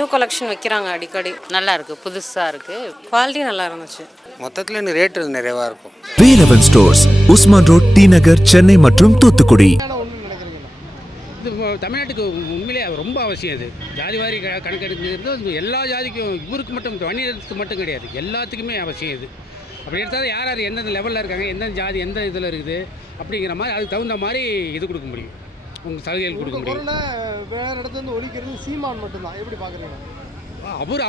New collection வைக்கிறாங்க அடிக்கடி. நல்லா இருக்குது, புதுசாக இருக்குது, குவாலிட்டி நல்லா இருந்துச்சு. மொத்தத்தில் இன்னும் ரேட்டு நிறைவாக இருக்கும். Velavan stores, Usman road, T Nagar, Chennai மற்றும் தூத்துக்குடி. இது தமிழ்நாட்டுக்கு உண்மையிலே ரொம்ப அவசியம். இது ஜாதி வாரி கணக்கெடுக்கிறது எல்லா ஜாதிக்கும், இவருக்கு மட்டும் வன்னியருக்கு மட்டும் கிடையாது, எல்லாத்துக்குமே அவசியம். இது அப்படி எடுத்தால் யார் யார் எந்தெந்த லெவலில் இருக்காங்க, எந்தெந்த ஜாதி எந்த இதில் இருக்குது அப்படிங்கிற மாதிரி அதுக்கு தகுந்த மாதிரி இது கொடுக்க முடியும், உங்கள் சலுகைகள் கொடுக்க முடியும். வேறு இடத்துல ஒழிக்கிறது சீமான் மட்டும்தான், எப்படி பார்க்குறீங்க?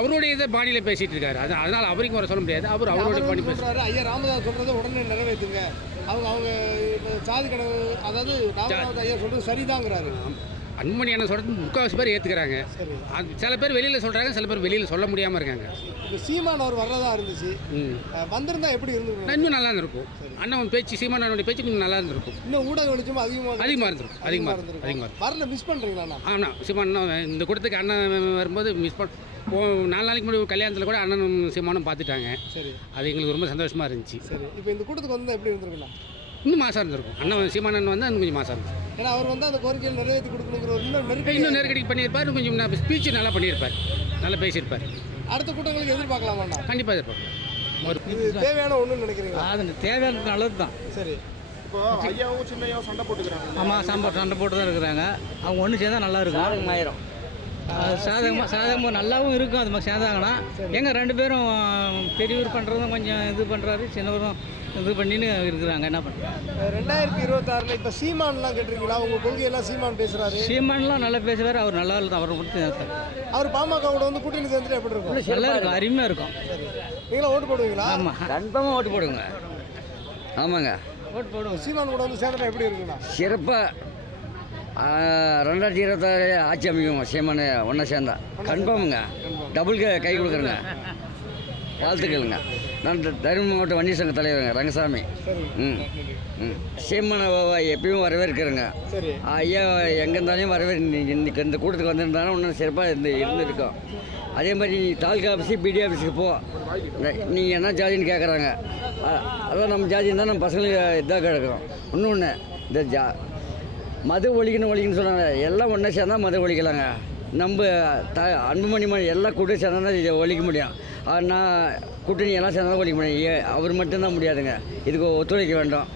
அவருடைய இதை பாணியில் பேசிகிட்டு இருக்காரு, அதனால் அவரையும் வர சொல்ல முடியாது. அவருடைய பாணி பேசுகிறாரு. ஐயா ராமதாஸ் சொல்கிறத உடனே நிறைவேற்றுங்க, அவங்க இப்போ சாதி கணக்கு, அதாவது ராமதாஸ் ஐயா சொல்கிறது சரிதாங்கிறாரு. அன்புமணி என்ன சொல்கிறது முக்கால்வாசி பேர் ஏற்றுக்கிறாங்க. சில பேர் வெளியில் சொல்கிறாங்க, சில பேர் வெளியில் சொல்ல முடியாமல் இருக்காங்க. இப்போ சீமான் அவர் வர்றதா இருந்துச்சு, வந்திருந்தா எப்படி இருந்திருக்கும்? இன்னும் நல்லா இருந்திருக்கும். அண்ணன் பேச்சு, சீமானோடைய பேச்சு கொஞ்சம் நல்லா இருந்திருக்கும். இன்னும் ஊடக வெளிச்சமும் அதிகமாக இருந்திருக்கும். வரல மிஸ் பண்ணுறீங்களா? ஆமாம், சீமான் இந்த கூட்டத்துக்கு அண்ணன் வரும்போது மிஸ் 4 நாளைக்கு முன்னாடி கல்யாணத்தில் கூட அண்ணனும் சீமானும் பார்த்துட்டாங்க. சரி, அது எங்களுக்கு ரொம்ப சந்தோஷமாக இருந்துச்சு. சரி, இப்போ இந்த கூட்டத்துக்கு வந்தால் எப்படி இருந்திருக்குண்ணா? இன்னும் மாதம் இருந்திருக்கும். அண்ணன் சீமானன் வந்து இன்னும் கொஞ்சம் மாதம் இருக்கும். ஏன்னா அவர் வந்து அந்த கோரிக்கையில் நிறைவேற்றி கொடுக்கணுங்கிற ஒரு இன்னும் நெருக்கடி பண்ணியிருப்பார். கொஞ்சம் ஸ்பீச் நல்லா பண்ணியிருப்பார், நல்லா பேசியிருப்பார். அடுத்த கூட்டங்களுக்கு எதிர்பார்க்கலாமாண்ணா? கண்டிப்பாக எதிர்பார்க்கலாம். இது தேவையான ஒன்றுன்னு நினைக்கிறீங்களா? அது தேவையான நல்லது தான். சரி, இப்போ ஐயாவும் சின்னையாவும் சண்டை போட்டுக்கிறாங்க. ஆமாம், சண்டை போட்டு தான் இருக்கிறாங்க. அவங்க ஒன்று சேர்ந்தால் நல்லா இருக்கும். ஆயிரும் சாதகமாக நல்லாவும் இருக்கும். அது மாதிரி சேர்ந்தாங்கன்னா எங்கள் 2 பேரும் பெரியவர் பண்ணுறதும் கொஞ்சம் இது பண்ணுறாரு, சின்னவரும் இது பண்ணின்னு இருக்கிறாங்க. என்ன பண்ணுறாங்க? 2026 இப்போ சீமான்லாம் கேட்டிருக்கீங்களா? உங்கள் கொள்கையெல்லாம் சீமான் பேசுகிறாரு. சீமான்லாம் நல்லா பேசுவார். அவர் நல்லா இல்லை, அவரை கொடுத்து அவர் பாமகவோட வந்து கூட்டணி சேர்ந்துட்டு எப்படி இருக்கும்? நல்லா இருக்கும், அருமையாக இருக்கும். நீங்களும் ஓட்டு போடுவீங்களா? ஆமாம், கன்ஃபார்மாக ஓட்டு போடுங்க. ஆமாங்க, ஓட்டு போடுவோம். சீமான் கூட வந்து சேர்ந்துட்டா எப்படி இருக்குண்ணா? சிறப்பாக 2026 ஆட்சி அமைக்கும். சீமானு ஒன்றா சேர்ந்தா கன்ஃபார்முங்க, டபுள் கை கொடுக்குறேங்க. வாழ்த்துக்களுங்க. நான் தருமபுரி மாவட்ட வன்னியர் சங்க தலைவருங்க ரங்கசாமி. சீமானை எப்பயும் வரவேற்கிறேங்க. ஐயா எங்கே இருந்தாலும் இன்னைக்கு இந்த கூட்டத்துக்கு வந்திருந்தாலும் இன்னும் சிறப்பாக இருந்துருக்கோம். அதே மாதிரி தாலுகா ஆஃபீஸு, பிடி ஆஃபீஸுக்கு போ, நீங்கள் என்ன ஜாதின்னு கேட்குறாங்க. அதான் நம்ம ஜாதி இருந்தால் நம்ம பசங்களுக்கு இதாக கிடக்கிறோம். இன்னொன்று இந்த மது ஒழிக்கணும்னு சொன்னாங்க. எல்லாம் ஒன்றா சேர்ந்தால் மது ஒழிக்கலாங்க. நம்ம அன்புமணி எல்லாம் கூட்டணி சேர்ந்தால் தான் இதை ஒழிக்க முடியும். நான் கூட்டணி எல்லாம் சேர்ந்தால் ஒழிக்க முடியும். அவர் மட்டும்தான் முடியாதுங்க. இதுக்கு ஒத்துழைக்க வேண்டும்.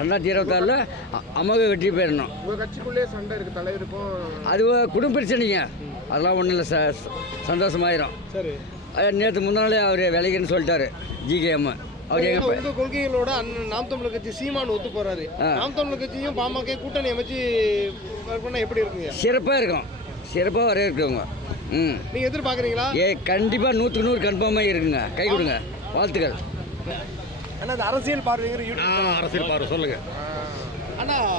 2026 அமோக வெற்றி பெறணும். உங்கள் கட்சிக்குள்ளே சண்டை இருக்குது தலைவருக்கும், அது குடும்ப பிரச்சனைங்க. அதெல்லாம் ஒன்றும் இல்லை, சந்தோஷமாயிரும். சரி, நேற்று முன்னாலே அவர் விலைக்குன்னு சொல்லிட்டாரு ஜிகேஎம். அவர் உங்கள் கொள்கைகளோட நாம் தமிழர் கட்சி சீமான் ஒத்து போகிறாரு. நாம் தமிழர் கட்சியும் பாமக கூட்டணி அமைச்சு எப்படி இருக்குங்க? சிறப்பாக இருக்கும், சிறப்பாக வரவேற்குங்க. நீங்கள் எதிர்பார்க்குறீங்களா? கண்டிப்பாக 100க்கு 100 கன்ஃபார்மாக இருக்குங்க. கை கொடுங்க, வாழ்த்துக்கள். ஆனால் அந்த அரசியல் பார்வைங்கிற அரசியல் பார்வை சொல்லுங்கள். ஆனால்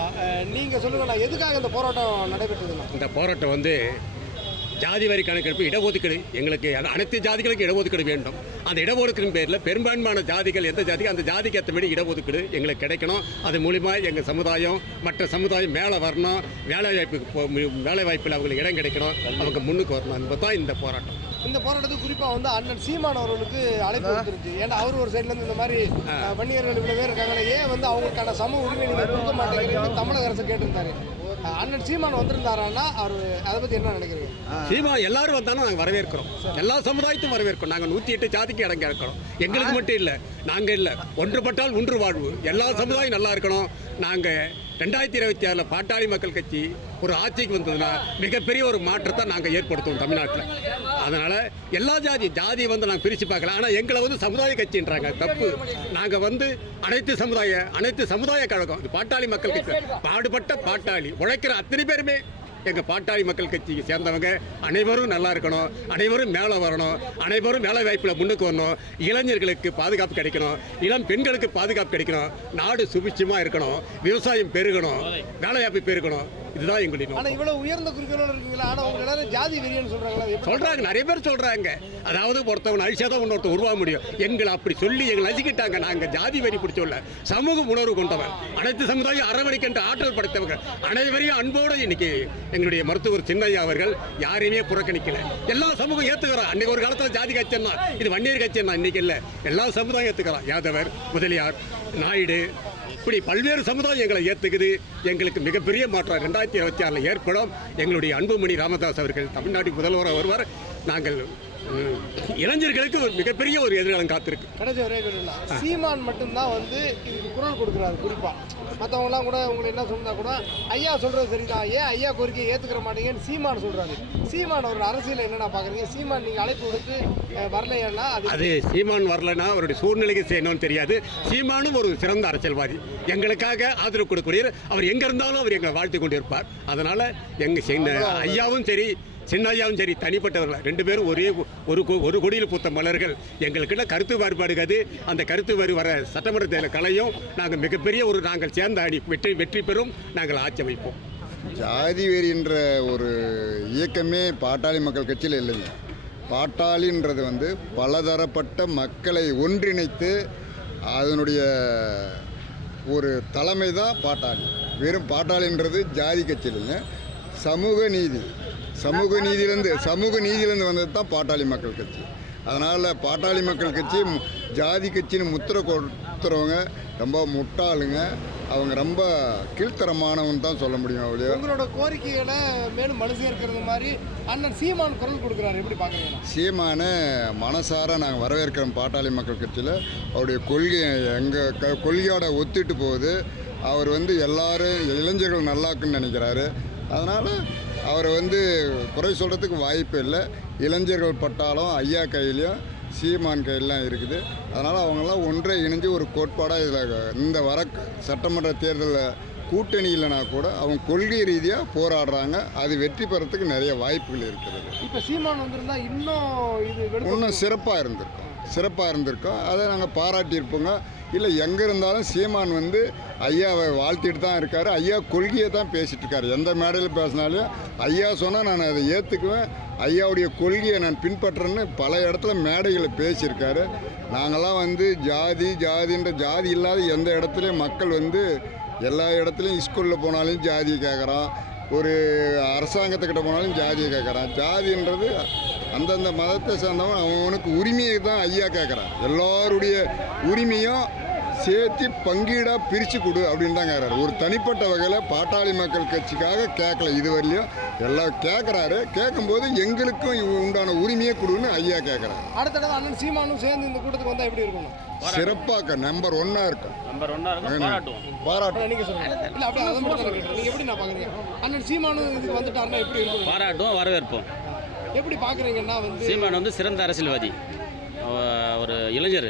நீங்கள் சொல்லுங்கண்ணா, எதுக்காக இந்த போராட்டம் நடைபெற்றதுண்ணா? இந்த போராட்டம் வந்து ஜாதி வரி கணக்கெடுப்பு, இடஒதுக்கீடு, எங்களுக்கு அனைத்து ஜாதிகளுக்கும் இடஒதுக்கீடு வேண்டும். அந்த இடஒதுக்கீடு பேரில் பெரும்பான்மையான ஜாதிகள் எந்த ஜாதிக்கு அந்த ஜாதிக்கு ஏற்றபடி இடஒதுக்கீடு எங்களுக்கு கிடைக்கணும். அது மூலிமா எங்கள் சமுதாயம் மற்ற சமுதாயம் மேலே வரணும். வேலைவாய்ப்பில் அவங்களுக்கு இடம் கிடைக்கணும், அவங்க முன்னுக்கு வரணும் என்பது தான் இந்த போராட்டம். இந்த போராட்டத்துக்கு குறிப்பாக வந்து அண்ணன் சீமான் அவர்களுக்கு அழைப்பு கொடுத்துருச்சு. ஏன்னா அவர் ஒரு சைட்லேருந்து இந்த மாதிரி வன்னியர்கள் இவ்வளோ பேர் இருக்காங்களே, ஏன் வந்து அவங்களுக்கான சம உரிமை நீங்கள் கொடுக்க மாட்டேங்கிறீங்கன்னு தமிழக அரசு கேட்டிருந்தாரு. அண்ணன் சீமான் வந்திருந்தாரான்னா அவர் அதை பற்றி என்ன நினைக்கிறீங்க? சீமான் எல்லாரும் வந்தாலும் நாங்கள் வரவேற்கிறோம். எல்லா சமுதாயத்தையும் வரவேற்கிறோம். நாங்கள் 108 ஜாதிக்கு இடம் கேட்கிறோம். எங்களுக்கு மட்டும் இல்லை, நாங்கள் இல்லை, ஒன்றுபட்டால் ஒன்று வாழ்வு. எல்லா சமுதாயம் நல்லா இருக்கணும். நாங்கள் 2026 பாட்டாளி மக்கள் கட்சி ஒரு ஆட்சிக்கு வந்ததுன்னா மிகப்பெரிய ஒரு மாற்றத்தை நாங்கள் ஏற்படுத்துவோம் தமிழ்நாட்டில். அதனால் எல்லா ஜாதியை வந்து நாங்கள் பிரித்து பார்க்கலாம். ஆனால் எங்களை வந்து சமுதாய கட்சின்றாங்க, தப்பு. நாங்கள் வந்து அனைத்து சமுதாய கழகம், இது பாட்டாளி மக்கள் கட்சி. பாடுபட்ட பாட்டாளி உழைக்கிற அத்தனை பேருமே எங்கள் பாட்டாளி மக்கள் கட்சிக்கு சேர்ந்தவங்க. அனைவரும் நல்லா இருக்கணும், அனைவரும் மேலே வரணும், அனைவரும் வேலை வாய்ப்பில் முன்னுக்கு வரணும். இளைஞர்களுக்கு பாதுகாப்பு கிடைக்கணும், இளம் பெண்களுக்கு பாதுகாப்பு கிடைக்கணும், நாடு சுபிட்சமாக இருக்கணும், விவசாயம் பெருகணும், வேலைவாய்ப்பு பெருகணும். இதுதான் எங்களுடைய. ஆனால் இவ்வளோ உயர்ந்த குறிக்கோளோட இருக்கீங்களா? ஆனால் அவங்க எல்லாரும் ஜாதி வெறியன்னு சொல்கிறாங்க, நிறைய பேர் சொல்கிறாங்க. அதாவது ஒருத்தவன் அழிச்சா தான் ஒருத்தர் உருவாக முடியும். எங்களை அப்படி சொல்லி எங்களை நசிக்கிட்டாங்க. நாங்கள் ஜாதி வெறி பிடிச்சோல்ல, சமூக உணர்வு கொண்டவன், அனைத்து சமுதாயம் அரவணைக்கின்ற ஆற்றல் படைத்தவங்க, அனைவரையும் அன்போடு இன்னைக்கு எங்களுடைய மருத்துவர் சின்னையா அவர்கள் யாரையுமே புறக்கணிக்கல. எல்லா சமூகம் ஏற்றுக்கிறோம். அன்றைக்கு ஒரு காலத்தில் ஜாதி கட்சின்னா இது வன்னியர் கட்சின்னா, இன்னைக்கு இல்லை, எல்லா சமுதாயம் ஏற்றுக்கிறோம். யாதவர், முதலியார், நாயுடு, இப்படி பல்வேறு சமுதாயம் எங்களை ஏற்றுக்குது. எங்களுக்கு மிகப்பெரிய மாற்றம் 2026 ஏற்படும். எங்களுடைய அன்புமணி ராமதாஸ் அவர்கள் தமிழ்நாட்டுக்கு முதல்வராக வருவார். நாங்கள் இளைஞர்களுக்கு ஒரு மிகப்பெரிய ஒரு எதிர்காலம் காத்திருக்கு. கடைசி ஒரே கேள்வி, சீமான் மட்டும்தான் வந்து இதுக்கு குரல் கொடுக்குறாரு குறிப்பாக. மற்றவங்களாம் கூட உங்களை என்ன சொன்னா கூட ஐயா சொல்கிறது சரிதான், ஏன் ஐயா கோரிக்கையை ஏற்றுக்கிற மாட்டீங்கன்னு சீமான் சொல்கிறாரு. சீமான் ஒரு அரசியல் என்னென்ன பார்க்குறீங்க? சீமான் நீங்கள் அழைப்பு கொடுத்து வரலைன்னா அது சீமான் வரலைன்னா அவருடைய சூழ்நிலைக்கு செய்யணும்னு தெரியாது. சீமானும் ஒரு சிறந்த அரசியல்வாதி, எங்களுக்காக ஆதரவு கொடுக்கக்கூடிய அவர் எங்கே இருந்தாலும் அவர் எங்களை வாழ்த்து கொண்டு இருப்பார். அதனால் எங்கள் ஐயாவும் சரி சின்ன ஐயாவும் சரி தனிப்பட்டவர்கள் 2 பேரும் ஒரே ஒரு கொடியில் பூத்த மலர்கள். எங்களுக்கிட்ட கருத்து வேறுபாடுகிறது. அந்த கருத்து வேறு வர சட்டமன்றத்தில் கலையும் நாங்கள் மிகப்பெரிய நாங்கள் சேர்ந்த அணி வெற்றி பெறும். நாங்கள் ஆட்சி அமைப்போம். ஜாதி வெறின்ற ஒரு இயக்கமே பாட்டாளி மக்கள் கட்சியில் இல்லைங்க. பாட்டாளின்றது வந்து பலதரப்பட்ட மக்களை ஒன்றிணைத்து அதனுடைய ஒரு தலைமை தான் பாட்டாளி. வெறும் பாட்டாளின்றது ஜாதி கட்சி இல்லைங்க. சமூக நீதியிலேருந்து வந்தது தான் பாட்டாளி மக்கள் கட்சி. அதனால் பாட்டாளி மக்கள் கட்சி ஜாதி கட்சின்னு முத்திரை கொடுத்துறவங்க ரொம்ப முட்டாளுங்க. அவங்க ரொம்ப கீழ்த்தரமானவன் தான் சொல்ல முடியும். அவளே உங்களோட கோரிக்கைகளை மேலும் மனசு இருக்கிறது மாதிரி அண்ணன் சீமான் குரல் கொடுக்குறாரு, எப்படி பார்க்குறீங்க? சீமானை மனசார நாங்கள் வரவேற்கிறோம். பாட்டாளி மக்கள் கட்சியில் அவருடைய கொள்கை எங்கள் கொள்கையோட ஒத்திட்டு போகுது. அவர் வந்து எல்லாரும் இளைஞர்கள் நல்லாக்குன்னு நினைக்கிறாரு. அதனால் அவரை வந்து குறை சொல்கிறதுக்கு வாய்ப்பு இல்லை. இளைஞர்கள் பட்டாலும் ஐயா கையிலையும் சீமான் கையிலாம் இருக்குது. அதனால் அவங்களாம் ஒன்றே இணைஞ்சு ஒரு கோட்பாடாக இதில் இந்த வர சட்டமன்ற தேர்தலில் கூட்டணி இல்லைனா கூட அவங்க கொள்கை ரீதியாக போராடுறாங்க. அது வெற்றி பெறத்துக்கு நிறைய வாய்ப்புகள் இருக்கிறது. இப்போ சீமான் வந்திருந்தா இன்னும் சிறப்பாக இருந்திருக்கோம். அதை நாங்கள் பாராட்டியிருப்போங்க. இல்லை எங்கே இருந்தாலும் சீமான் வந்து ஐயாவை வாழ்த்திட்டு தான் இருக்கார். ஐயா கொள்கையை தான் பேசிகிட்டு இருக்காரு. எந்த மேடையில் பேசினாலும் ஐயா சொன்னால் நான் அதை ஏற்றுக்குவேன், ஐயாவுடைய கொள்கையை நான் பின்பற்றுறேன்னு பல இடத்துல மேடைகளில் பேசியிருக்காரு. நாங்கள்லாம் வந்து ஜாதின்ற ஜாதி இல்லாத எந்த இடத்துலையும் மக்கள் வந்து எல்லா இடத்துலையும் ஸ்கூலில் போனாலும் ஜாதியை கேட்குறான், ஒரு அரசாங்கத்துக்கிட்ட போனாலும் ஜாதியை கேட்குறான். ஜாதின்றது அந்தந்த மதத்தை சேர்ந்தவன் அவனுக்கு உரிமையை தான் ஐயா கேட்குறான். எல்லாருடைய உரிமையும் சேர்த்து பங்கீடாக பிரித்து கொடு அப்படின்னு தான் கேட்குறாரு. ஒரு தனிப்பட்ட வகையில் பாட்டாளி மக்கள் கட்சிக்காக கேட்கல இதுவரையிலையும். எல்லாம் கேட்குறாரு. கேட்கும்போது எங்களுக்கும் உண்டான உரிமையை கொடுன்னு ஐயா கேட்குறாரு. அடுத்த தடவை அண்ணன் சீமானும் சேர்ந்து இந்த கூட்டத்துக்கு வந்தால் எப்படி இருக்கணும்? சிறப்பாக நம்பர் 1 இருக்கும். பாராட்டும். நீங்கள் சொல்லுங்கள். இல்லை அப்படி அதை மட்டும் சொல்லுங்கள். நீங்கள் எப்படி நான் பார்க்குறீங்க? அண்ணன் சீமானும் இதுக்கு வந்துட்டாருன்னா எப்படி இருக்கும்? பாராட்டுவோம், வரவேற்போம். எப்படி பார்க்குறீங்கன்னா சீமான் வந்து சிறந்த அரசியல்வாதி, ஒரு இளைஞர்.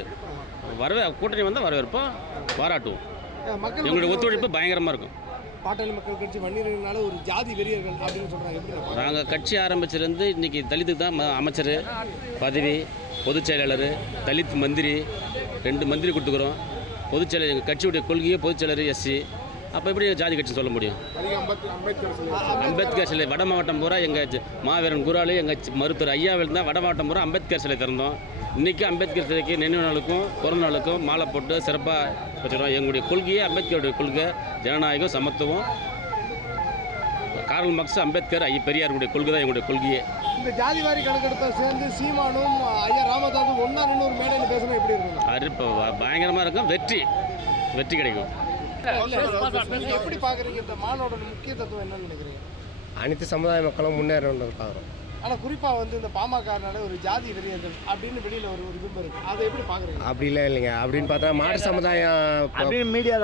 கூட்டணி வந்தால் வரவேற்போம், பாராட்டுவோம். மக்கள் எங்களுடைய ஒத்துழைப்பு பயங்கரமாக இருக்கும். பாட்டாளி மக்கள் கட்சி வன்னியர்களால ஒரு ஜாதி வெறியர்கள் அப்படின்னு சொல்கிறாங்க. எப்படி நாங்கள் கட்சி ஆரம்பிச்சிலேருந்து இன்றைக்கி தலித்துக்கு தான் அமைச்சர் பதவி, பொதுச் செயலாளர், தலித் மந்திரி 2 மந்திரி கொடுத்துக்கிறோம். பொதுச் செயலர் எங்கள் கட்சியுடைய கொள்கையே பொதுச் செயலர் எஸ்சி. அப்போ எப்படி ஜாதி கட்சி சொல்ல முடியும்? அம்பேத்கர் சிலை வட மாவட்டம் பூரா எங்கள் மாவீரன் குராலு எங்கள் மருத்துவர் ஐயாவில் தான் வட மாவட்டம் பூரா அம்பேத்கர் சிலை திறந்தோம். இன்றைக்கி அம்பேத்கர் சிலைக்கு நினைவு நாளுக்கும் பிறந்த நாளுக்கும் மாலை போட்டு சிறப்பாக வச்சுருவோம். எங்களுடைய கொள்கையே அம்பேத்கருடைய கொள்கை ஜனநாயகம், சமத்துவம். கார்ல் மார்க்ஸ், அம்பேத்கர், பெரியாருடைய கொள்கை தான் எங்களுடைய கொள்கையே. இந்த ஜாதிவாரி கணக்கெடுப்பை சேர்ந்து சீமானும் ஐயா ராமதாஸும் ஒன்றா நின்று ஒரு மேடையில் பேசணும், எப்படி இருக்கும்? அது இப்போ பயங்கரமாக இருக்கும். வெற்றி கிடைக்கும். எப்படி பார்க்குறீங்க? இந்த மாநாடோட முக்கிய தத்துவம் என்னன்னு நினைக்கிறீங்க? அனைத்து சமுதாய மக்களும் முன்னேறணுன்றது பார்க்குறோம். ஆனால் குறிப்பாக வந்து இந்த பாமகனால ஒரு ஜாதி வெறியர்கள் அப்படின்னு வெளியில் ஒரு விருப்பம் இருக்குது. அதை எப்படி பார்க்குறீங்க? அப்படிலாம் இல்லைங்க. அப்படின்னு பார்த்தா மாட்டு சமுதாயம் மீடியா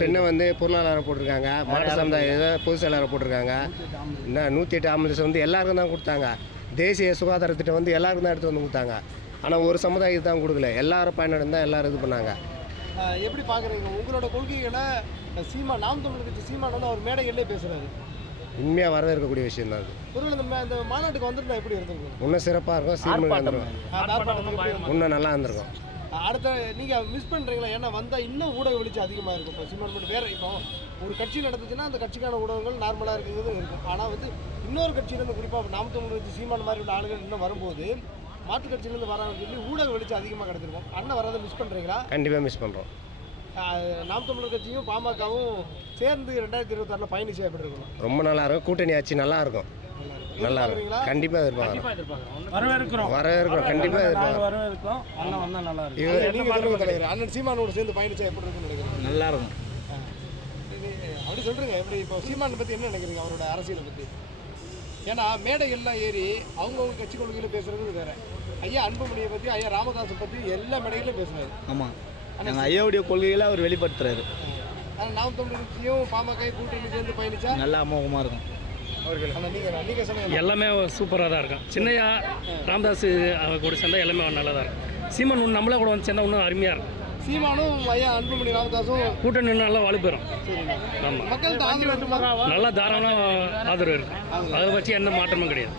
பெண்ணை வந்து பொருளாதாரம் போட்டிருக்காங்க. மாட்டு சமுதாயம் பொது செயலாளர் போட்டிருக்காங்க. என்ன 108 ஆம்புலன்ஸ் வந்து எல்லாருக்கும் தான் கொடுத்தாங்க. தேசிய சுகாதார திட்டம் வந்து எல்லாருக்கும் தான் எடுத்து வந்து கொடுத்தாங்க. ஆனால் ஒரு சமுதாயத்துக்கு தான் கொடுக்கல. எல்லாரும் பயனடைந்து தான் எல்லாரும் இது பண்ணாங்க. எப்படி பார்க்குறீங்க உங்களோட கொள்கைகளை? நாம் தமிழர் கட்சி சீமான் வந்து அவர் மேடைகளிலே பேசுகிறாரு. உண்மையாக வரவேற்கக்கூடிய விஷயம் தான் அது. ஒருவேளை இந்த மாநாட்டுக்கு வந்திருந்தா எப்படி இருந்திருக்கும்? இன்னும் சிறப்பாக இருக்கும். சீமான் இன்னும் நல்லா இருந்திருக்கும். அடுத்த நீங்கள் மிஸ் பண்ணுறீங்களா? ஏன்னா வந்தால் இன்னும் ஊடக வெளிச்சம் அதிகமாக இருக்கும். இப்போ சீமான் மட்டும் வேறு, இப்போ ஒரு கட்சி நடந்துச்சுன்னா அந்த கட்சிக்கான ஊடகங்கள் நார்மலாக இருக்கிறது இருக்கும். ஆனால் வந்து இன்னொரு கட்சியிலேருந்து குறிப்பாக நாம் தமிழர் கட்சி சீமான் மாதிரி உள்ள ஆளுகள் இன்னும் வரும்போது மாற்று கட்சியிலேருந்து வராங்கன்னு சொல்லி ஊடக வெளிச்சம் அதிகமாக கிடச்சிருக்கும். அண்ணன் வராதை மிஸ் பண்ணுறீங்களா? கண்டிப்பாக மிஸ் பண்ணுறோம். நாம் தமிழர் கட்சியும் பாமகவும் சேர்ந்து 2026 பயணி செய்யப்பட்டிருக்கணும். ரொம்ப நல்லா இருக்கும். கூட்டணி ஆட்சி நல்லா இருக்கும். நல்லா இருக்கும். கண்டிப்பாக எதிர்பார்க்குறோம். வரவேற்கிறோம். கண்டிப்பாக எதிர்பார்க்குறோம். அண்ணன் வந்தால் நல்லா இருக்கும். அண்ணன் சீமானோடு சேர்ந்து பயணி செய்யப்பட்டிருக்குன்னு நினைக்கிறேன். நல்லா இருக்கும். நீங்கள் சொல்கிறீங்க எப்படி இப்போ சீமானை பற்றி என்ன நினைக்கிறீங்க அவரோட அரசியலை பற்றி? ஏன்னா மேடைகள்லாம் ஏறி அவங்கவுங்க கட்சி கொள்கையில் பேசுகிறது வேறு. ஐயா அன்புமணியை பற்றி, ஐயா ராமதாஸை பற்றி எல்லா மேடைகளிலும் பேசுவார். ஆமாம், எங்கள் ஐயாவுடைய கொள்கைகளை அவர் வெளிப்படுத்துறாரு. ஆனால் நாம் தமிழர் கட்சியும் பாமக கூட்டணி சேர்ந்து பயணிச்சா நல்லா அமோகமாக இருக்கும். நீங்கள் சொல்லுங்கள். எல்லாமே சூப்பராக தான் இருக்கும். சின்னையா ராமதாஸ் கூட சேர்ந்தா எல்லாமே நல்லா தான் இருக்கும். சீமான் ஒன்று நம்மளே கூட வந்து சேர்ந்தா இன்னும் அருமையாக இருக்கும். சீமானும் ஐயா அன்புமணி ராமதாஸும் கூட்டணி இன்னும் நல்லா வலுப்பெறும். ஆமாம், மக்கள் நல்லா தாராளமாக ஆதரவு இருக்கும். அதை வச்சு எந்த மாற்றமும் கிடையாது.